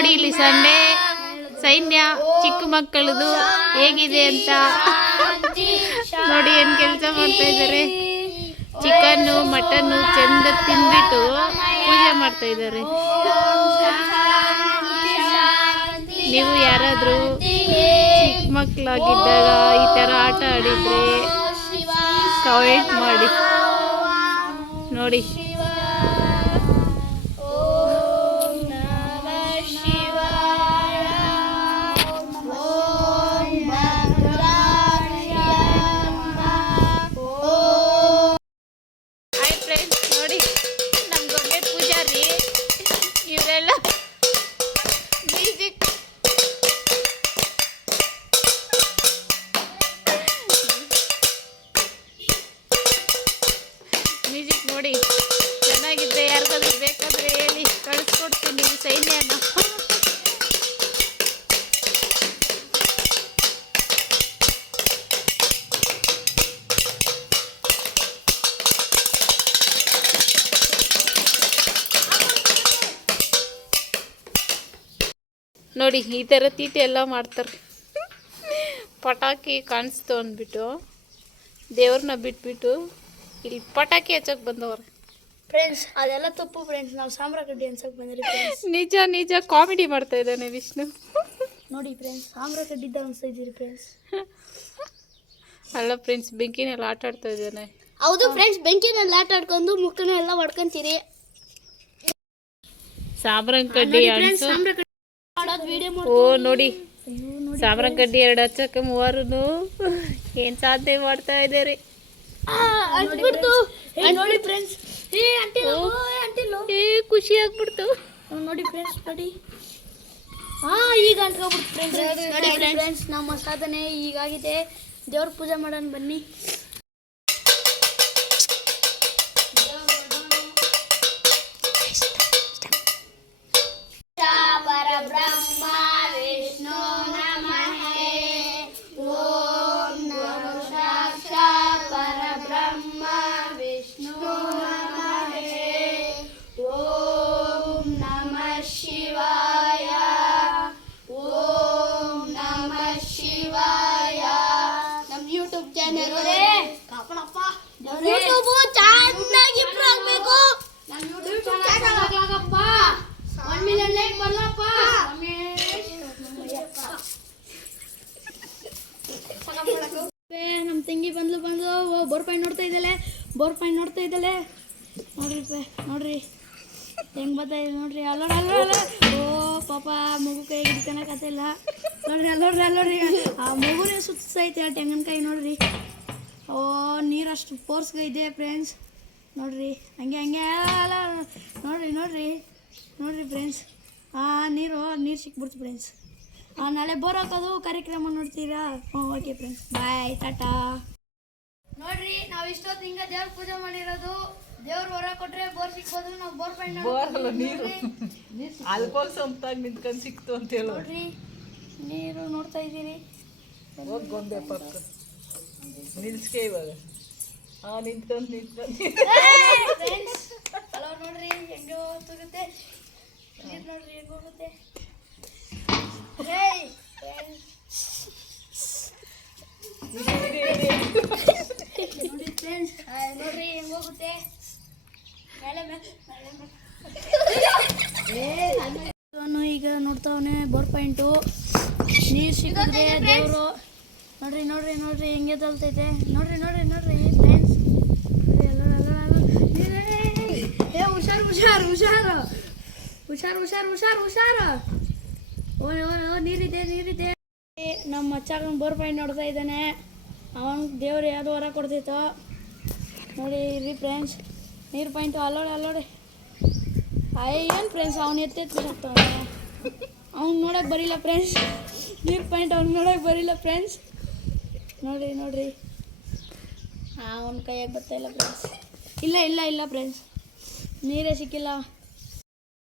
ನೋಡಿ ಇಲ್ಲಿ ಸಂಡೆ ಸೈನ್ಯ ಚಿಕ್ಕ ಮಕ್ಕಳದು ಹೇಗಿದೆ ಅಂತ ನೋಡಿ ಏನು ಕೆಲಸ ಮಾಡ್ತಾ ಇದ್ದಾರೆ. ಚಿಕನ್ನು ಮಟನ್ನು ಚೆಂದ ತಿಂದ್ಬಿಟ್ಟು ಪೂಜೆ ಮಾಡ್ತಾ ಇದ್ದಾರೆ. ನೀವು ಯಾರಾದರೂ ಚಿಕ್ಕ ಮಕ್ಕಳಾಗಿದ್ದಾಗ ಈ ಥರ ಆಟ ಆಡಿದರೆ ಕಮೆಂಟ್ ಮಾಡಿ ನೋಡಿ. ಮ್ಯೂಸಿಕ್ ನೋಡಿ ಚೆನ್ನಾಗಿದ್ರೆ ಯಾರಿಗಾದ್ರೂ ಬೇಕಾದರೆ ಹೇಳಿ ಕಳಿಸ್ಕೊಡ್ತೀನಿ ಸೈನ್ಯನ. ನೋಡಿ ಈ ಥರ ತೀಟೆ ಎಲ್ಲ ಮಾಡ್ತಾರೆ. ಪಟಾಕಿ ಕಾಣಿಸ್ತು ಅಂದ್ಬಿಟ್ಟು ದೇವ್ರನ್ನ ಬಿಟ್ಬಿಟ್ಟು ಇಲ್ಲಿ ಪಟಾಕಿ ಹಚ್ಚಕ್ಕೆ ಬಂದವ್ರೆ ಫ್ರೆಂಡ್ಸ್. ಅದೆಲ್ಲ ತಪ್ಪು ಫ್ರೆಂಡ್ಸ್. ನಾವು ಸಾಂಬ್ರಾ ಕಡ್ಡಿ ಹಂಚಕ್ಕೆ ಬಂದ್ರಿ ಫ್ರೆಂಡ್ಸ್. ನಿಜ ಕಾಮಿಡಿ ಮಾಡ್ತಾ ಇದ್ದಾನೆ ವಿಷ್ಣು. ನೋಡಿ ಫ್ರೆಂಡ್ಸ್, ಸಾಂಬ್ರಾ ಕಡ್ಡಿದ್ದ ಅನ್ಸ್ತಾ ಇದ್ದೀರಿ ಫ್ರೆಂಡ್ಸ್. ಅಲ್ಲ ಫ್ರೆಂಡ್ಸ್, ಬೆಂಕಿನೆಲ್ಲ ಆಟ ಆಡ್ತಾ ಇದ್ದಾನೆ. ಹೌದು ಫ್ರೆಂಡ್ಸ್, ಬೆಂಕಿನೆಲ್ಲ ಆಟ ಆಡ್ಕೊಂಡು ಮುಖನೆಲ್ಲ ಹೊಡ್ಕೊಂತೀರಿ. ಸಾಂಬ್ರಾನ್ ಕಡ್ಡಿ ಓ ನೋಡಿ ಸಾಂಬ್ರಾನ್ ಕಡ್ಡಿ 2 ಹಚ್ಚಕ್ಕೆ 3 ಏನು ಸಾಧನೆ ಮಾಡ್ತಾ ಇದ್ದಾರೆ. ನೋಡಿ ಫ್ರೆಂಡ್ಸ್, ಖುಷಿ ಆಗ್ಬಿಡ್ತು ನೋಡಿ ಫ್ರೆಂಡ್ಸ್. ನೋಡಿ ಈಗ ಅಂಟ್ಕೊಬಿಡ್ತು ಫ್ರೆಂಡ್ಸ್. ನೋಡಿ ಫ್ರೆಂಡ್ಸ್, ನಮ್ಮ ಸಾಧನೆ ಈಗಾಗಿದೆ. ದೇವ್ರ ಪೂಜೆ ಮಾಡೋಣ ಬನ್ನಿ. ಪರಬ್ರಹ್ಮ ವಿಷ್ಣು ನಮಃ. ಓಂ ನಮೋ ಸಾಕ್ಷಾತ್ ಪರಬ್ರಹ್ಮ ವಿಷ್ಣು ನಮಃ. ಓಂ ನಮಃ ಶಿವಾಯ. ಓಂ ನಮಃ ಶಿವಾಯ. ನಮ್ಮ ಯೂಟ್ಯೂಬ್ ಚಾನೆಲ್ ಯೂಟ್ಯೂಬ್ ಚೆನ್ನಾಗಿ ಇಂಪ್ರೂವ್ ಆಗಬೇಕು. ನಮ್ಮ ಯೂಟ್ಯೂಬ್ ಚಾನೆಲ್ ಆಗ್ಲಾಗಪ್ಪ 1 ಮಿಲಿಯನ್ ಲೈಕ್ ಬರ್ಲಪ್ಪ. ನಮ್ಮ ತಂಗಿ ಬಂದು ಬೋರ್ ಪಾಯಿಂಟ್ ನೋಡ್ತಾ ಇದ್ದಲೆ. ನೋಡ್ರಿ ಹೆಂಗ್ ಬರ್ತಾ ಇದೆ ನೋಡ್ರಿ. ಅಲ್ಲೋಡ ಓ ಪಾಪ ಮಗು ಕೈ ಹಿಡ್ಕೊಳಕತ್ತಿಲ್ಲ ನೋಡ್ರಿ. ಅಲ್ಲೋಡ್ರಿ ಆ ಮಗುನೇ ಸುತ್ತೈತೆ ಆ ತೆಂಗಿನಕಾಯಿ ನೋಡ್ರಿ. ಓ ನೀರಷ್ಟು ಫೋರ್ಸ್ಗೆ ಇದೆ ಫ್ರೆಂಡ್ಸ್. ನೋಡ್ರಿ ಹಂಗೆ ನೋಡ್ರಿ ಫ್ರೆಂಡ್ಸ್. ನೀರು ಸಿಕ್ಬಿಡ್ತು ಫ್ರೆಂಡ್ಸ್. ನಾಳೆ ಬೋರ್ ಹಾಕೋದು ಕಾರ್ಯಕ್ರಮ ನೋಡ್ತೀರಾ? ಓಕೆ ಫ್ರೆಂಡ್ಸ್, ಬಾಯ್, ಟಾಟಾ. ನೋಡ್ರಿ, ನಾವು ಇಷ್ಟೊತ್ತು ಹಿಂಗೆ ದೇವ್ರ ಪೂಜೆ ಮಾಡಿರೋದು. ದೇವ್ರು ಹೊರ ಕೊಟ್ರೆ ಬೋರ್ ಸಿಕ್ಬೋದು. ನಾವು ಬೋರ್ ಪಾಯಿಂಟ್ ನೀರು ಆಲ್ಕೋಲ್ ಸಂಪಾಗಿ ನಿಂತ್ಕೊಂಡು ಸಿಕ್ತು ಅಂತ ಹೇಳಿ ನೋಡ್ರಿ. ನೀರು ನೋಡ್ತಾ ಇದ್ದೀರಿ. ಗೊಂಬೆ ಪಕ್ಕ ನಿಲ್ಸ್ಕೆ ಇವಾಗ ನಿಂತ್ಕೊಂಡು ಹಲೋ ನೋಡ್ರಿ ಹೆಂಗೆ ಹೋಗುತ್ತೆ ನೀರು. ನೋಡ್ರಿ ಹೆಂಗೆ ಹೋಗುತ್ತೆ. ನೋಡಿ ಫ್ರೆಂಡ್ಸ್, ನೋಡ್ರಿ ಹೆಂಗೆ ಹೋಗುತ್ತೆ ಈಗ ನೋಡ್ತಾವನೆ ಬೋರ್ ಪಾಯಿಂಟು. ನೀರು ಸಿಕ್ಕಿದ್ರೆ ದೇವರು. ನೋಡ್ರಿ ಹೆಂಗೆ ತಲ್ತೈತೆ. ನೋಡ್ರಿ ಫ್ರೆಂಡ್ಸ್. ಹುಷಾರು. ಓ ನೀರಿದೆ. ನಮ್ಮ ಮಚ್ಚಾಗ ಬೋರ್ ಪಾಯಿಂಟ್ ನೋಡ್ತಾ ಇದ್ದಾನೆ. ಅವನು ದೇವ್ರು ಯಾವುದು ಹೊರ ಕೊಡ್ತೈತೋ ನೋಡಿ. ಇರ್ರಿ ಫ್ರೆಂಡ್ಸ್, ನೀರು ಪಾಯಿಂಟು ಅಲ್ಲೋಡೆ. ಏನು ಫ್ರೆಂಡ್ಸ್, ಅವ್ನು ಎತ್ತಿರ್ತಾನೆ. ಅವ್ನು ನೋಡೋಕೆ ಬರಿಲ್ಲ ಫ್ರೆಂಡ್ಸ್. ನೀರು ಪಾಯಿಂಟ್ ಅವ್ನು ನೋಡೋಕೆ ಬರಿಲ್ಲ ಫ್ರೆಂಡ್ಸ್. ನೋಡ್ರಿ ಅವನ ಕೈಯಾಗ ಬರ್ತಾಯಿಲ್ಲ ಫ್ರೆಂಡ್ಸ್. ಇಲ್ಲ ಫ್ರೆಂಡ್ಸ್, ನೀರೇ ಸಿಕ್ಕಿಲ್ಲ.